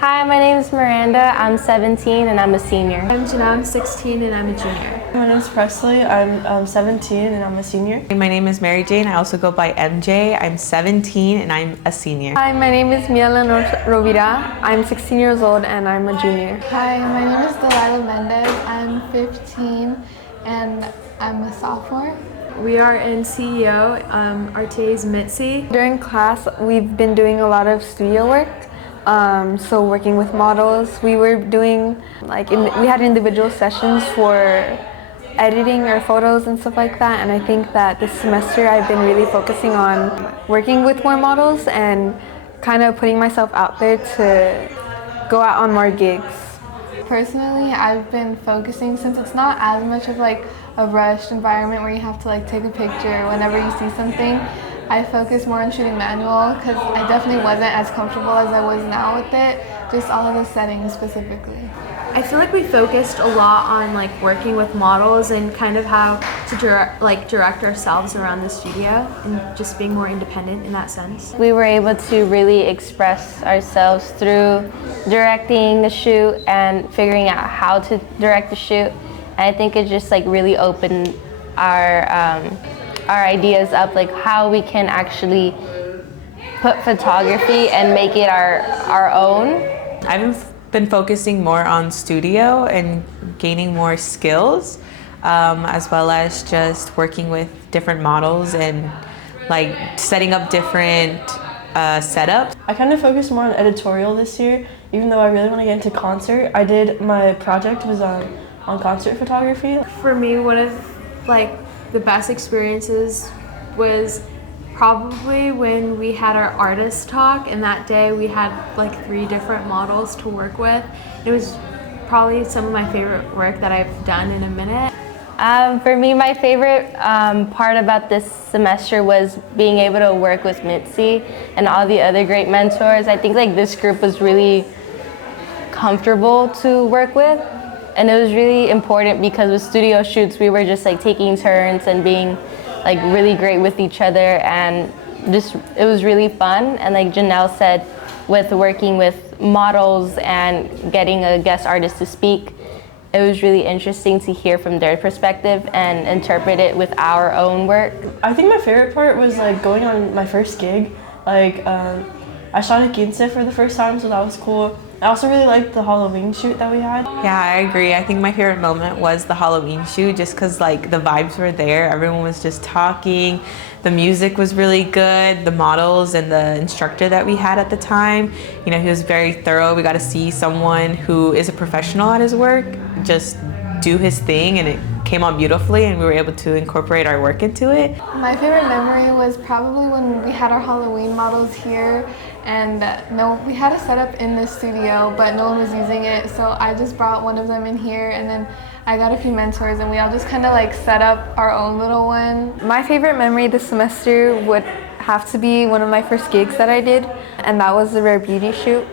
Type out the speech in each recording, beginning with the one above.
Hi, my name is Miranda. I'm 17 and I'm a senior. I'm Janelle, I'm 16 and I'm a junior. My name is Presley. I'm 17 and I'm a senior. My name is Mary Jane. I also go by MJ. I'm 17 and I'm a senior. Hi, my name is Miela Rovira. I'm 16 years old and I'm a junior. Hi, my name is Delilah Mendez. I'm 15 and I'm a sophomore. We are in CEO. Our TA is Mitzi. During class, we've been doing a lot of studio work. So working with models, we were doing we had individual sessions for editing our photos and stuff like that. And I think that this semester I've been really focusing on working with more models and kind of putting myself out there to go out on more gigs. Personally, I've been focusing, since it's not as much of like a rushed environment where you have to like take a picture whenever you see something. I focus more on shooting manual because I definitely wasn't as comfortable as I was now with it, just all of the settings specifically. I feel like we focused a lot on like working with models and kind of how to direct ourselves around the studio and just being more independent in that sense. We were able to really express ourselves through directing the shoot and figuring out how to direct the shoot. And I think it just like really opened our ideas up, like how we can actually put photography and make it our own. I've been focusing more on studio and gaining more skills, as well as just working with different models and like setting up different setups. I kind of focused more on editorial this year, even though I really want to get into concert. My project was on concert photography. For me, one of the best experiences was probably when we had our artist talk, and that day we had like 3 different models to work with. It was probably some of my favorite work that I've done in a minute. For me, my favorite part about this semester was being able to work with Mitzi and all the other great mentors. I think like this group was really comfortable to work with. And it was really important because with studio shoots, we were just like taking turns and being like really great with each other, and just it was really fun. And like Janelle said, with working with models and getting a guest artist to speak, it was really interesting to hear from their perspective and interpret it with our own work. I think my favorite part was like going on my first gig. I shot a quince for the first time, so that was cool. I also really liked the Halloween shoot that we had. Yeah, I agree. I think my favorite moment was the Halloween shoot, just because like the vibes were there. Everyone was just talking. The music was really good. The models and the instructor that we had at the time, he was very thorough. We got to see someone who is a professional at his work just do his thing, and it came out beautifully, and we were able to incorporate our work into it. My favorite memory was probably when we had our Halloween models here, and we had a setup in the studio, but no one was using it, so I just brought one of them in here, and then I got a few mentors, and we all just kind of like set up our own little one. My favorite memory this semester would have to be one of my first gigs that I did, and that was the Rare Beauty shoot.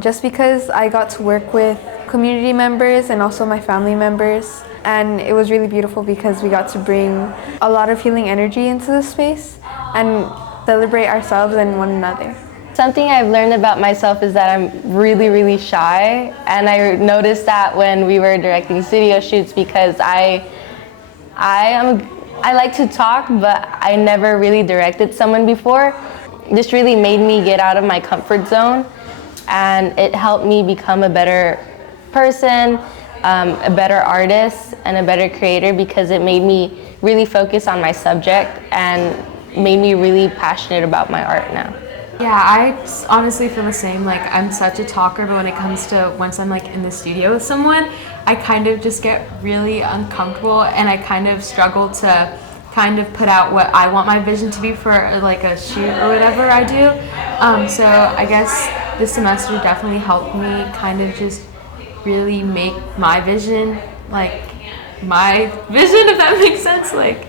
Just because I got to work with community members and also my family members, and it was really beautiful because we got to bring a lot of healing energy into the space and celebrate ourselves and one another. Something I've learned about myself is that I'm really, really shy, and I noticed that when we were directing studio shoots because I like to talk, but I never really directed someone before. This really made me get out of my comfort zone, and it helped me become a better person, a better artist, and a better creator because it made me really focus on my subject and made me really passionate about my art now. Yeah, I honestly feel the same. Like, I'm such a talker, but when it comes to once I'm like in the studio with someone, I kind of just get really uncomfortable, and I kind of struggle to kind of put out what I want my vision to be for like a shoot or whatever I do. So I guess this semester definitely helped me kind of just really make my vision like my vision, if that makes sense. Like,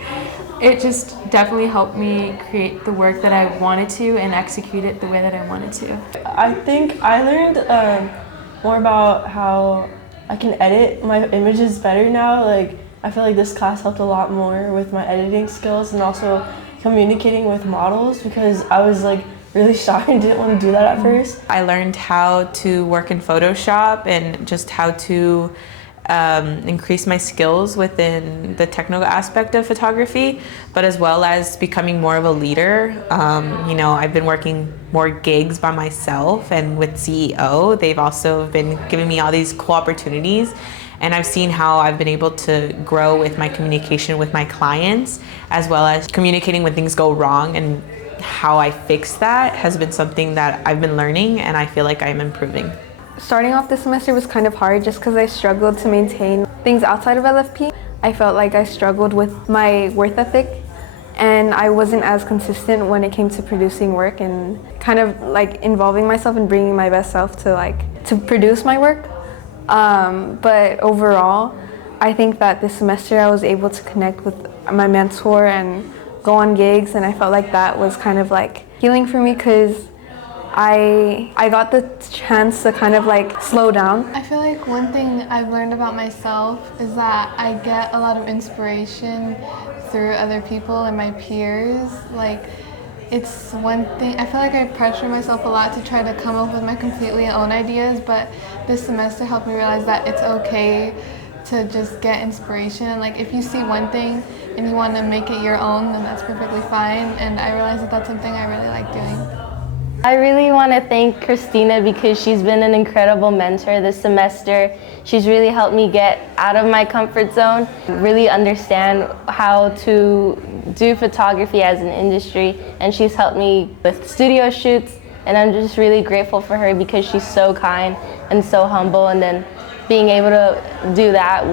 it just definitely helped me create the work that I wanted to and execute it the way that I wanted to. I think I learned more about how I can edit my images better now. Like, I feel like this class helped a lot more with my editing skills and also communicating with models, because I was like really shy and didn't want to do that at first. I learned how to work in Photoshop and just how to increase my skills within the technical aspect of photography, but as well as becoming more of a leader. You know, I've been working more gigs by myself, and with CEO, they've also been giving me all these cool opportunities. And I've seen how I've been able to grow with my communication with my clients, as well as communicating when things go wrong, and how I fix that has been something that I've been learning, and I feel like I'm improving. Starting off this semester was kind of hard just because I struggled to maintain things outside of LFP. I felt like I struggled with my work ethic, and I wasn't as consistent when it came to producing work and kind of like involving myself and bringing my best self to produce my work. But overall, I think that this semester I was able to connect with my mentor and go on gigs, and I felt like that was kind of like healing for me because I got the chance to kind of like slow down. I feel like one thing I've learned about myself is that I get a lot of inspiration through other people and my peers. Like, it's one thing, I feel like I pressure myself a lot to try to come up with my completely own ideas, but this semester helped me realize that it's okay to just get inspiration. And like, if you see one thing and you want to make it your own, then that's perfectly fine. And I realized that that's something I really like doing. I really want to thank Christina because she's been an incredible mentor this semester. She's really helped me get out of my comfort zone, really understand how to do photography as an industry, and she's helped me with studio shoots, and I'm just really grateful for her because she's so kind and so humble, and then being able to do that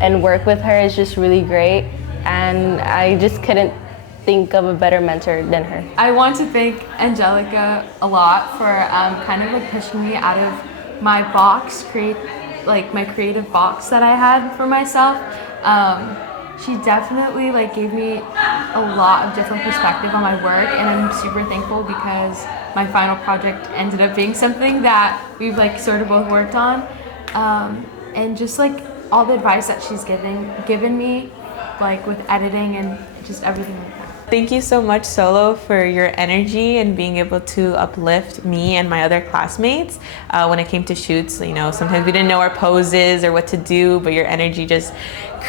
and work with her is just really great, and I just couldn't think of a better mentor than her. I want to thank Angelica a lot for kind of like pushing me out of my box, my creative box that I had for myself. She definitely like gave me a lot of different perspective on my work, and I'm super thankful because my final project ended up being something that we've like sort of both worked on, and just like all the advice that she's given me, like with editing and just everything like that. Thank you so much, Solo, for your energy and being able to uplift me and my other classmates when it came to shoots. You know, sometimes we didn't know our poses or what to do, but your energy just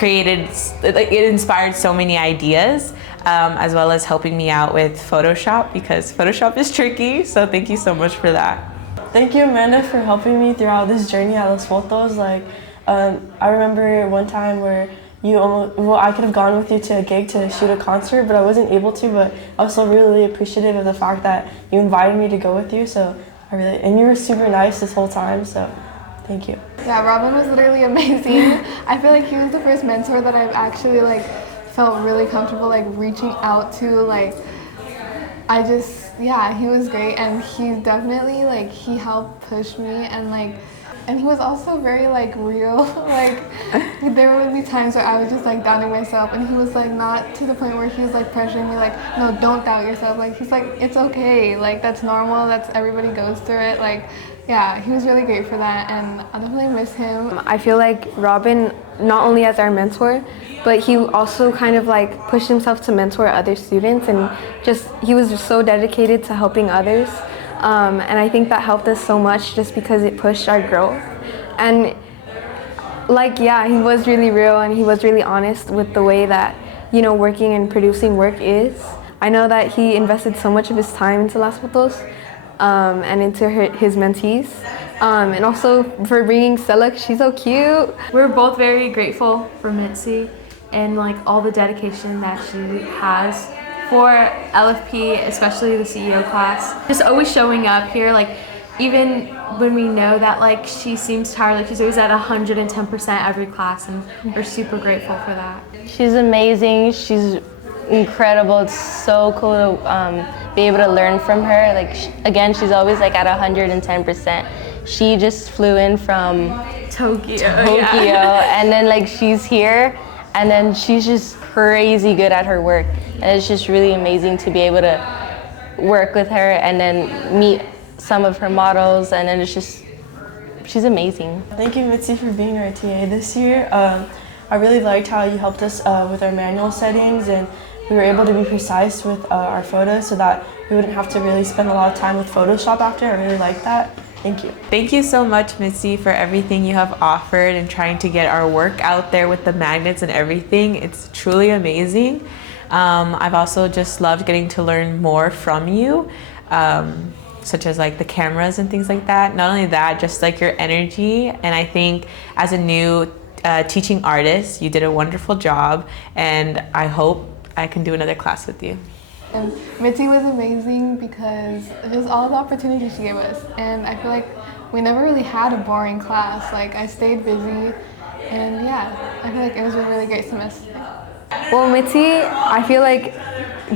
it inspired so many ideas, as well as helping me out with Photoshop because Photoshop is tricky. So thank you so much for that. Thank you, Amanda, for helping me throughout this journey at Los Fotos. Like, I remember one time where I could have gone with you to a gig to shoot a concert, but I wasn't able to, but I was still really appreciative of the fact that you invited me to go with you, so and you were super nice this whole time, so thank you. Yeah, Robin was literally amazing. I feel like he was the first mentor that I've actually like felt really comfortable like reaching out to. Like, he was great, and he definitely like he helped push me, and he was also very like real. Like, there would be times where I was just like doubting myself, and he was like not to the point where he was like pressuring me like, no, don't doubt yourself. Like, he's like, it's okay, like that's normal, everybody goes through it. Like, yeah, he was really great for that, and I definitely miss him. I feel like Robin, not only as our mentor, but he also kind of like pushed himself to mentor other students, and he was just so dedicated to helping others. And I think that helped us so much just because it pushed our growth. And like, yeah, he was really real, and he was really honest with the way that, you know, working and producing work is. I know that he invested so much of his time into Las Fotos and into his mentees. And also for bringing Stella, 'cause she's so cute. We're both very grateful for Mitzi and like all the dedication that she has for LFP, especially the CEO class. Just always showing up here, like even when we know that like she seems tired, like she's always at 110% every class, and we're super grateful for that. She's amazing, she's incredible. It's so cool to be able to learn from her. Like, again, she's always like at 110%. She just flew in from Tokyo, and then like she's here, and then she's just crazy good at her work, and it's just really amazing to be able to work with her and then meet some of her models, and then it's just, she's amazing. Thank you, Mitzi, for being our TA this year. I really liked how you helped us with our manual settings, and we were able to be precise with our photos so that we wouldn't have to really spend a lot of time with Photoshop after. I really like that. Thank you. Thank you so much, Mitzi, for everything you have offered and trying to get our work out there with the magnets and everything. It's truly amazing. I've also just loved getting to learn more from you, such as like the cameras and things like that. Not only that, just like your energy. And I think as a new teaching artist, you did a wonderful job, and I hope I can do another class with you. And Mitzi was amazing because of just all the opportunities she gave us. And I feel like we never really had a boring class. Like, I stayed busy, and yeah, I feel like it was a really great semester. Well, Mitzi, I feel like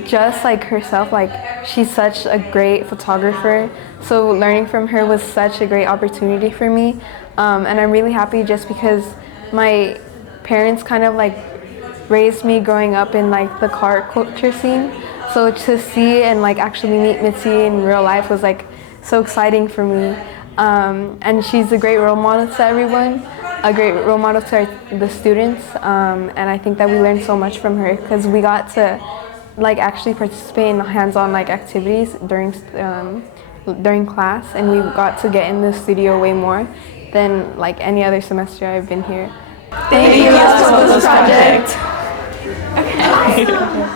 just like herself, like she's such a great photographer. So learning from her was such a great opportunity for me. And I'm really happy just because my parents kind of like raised me growing up in like the car culture scene. So to see and like actually meet Mitzi in real life was like so exciting for me. And she's a great role model to everyone, a great role model to the students. And I think that we learned so much from her because we got to like actually participate in hands-on like activities during class, and we got to get in the studio way more than like any other semester I've been here. Thank you for this project. Okay.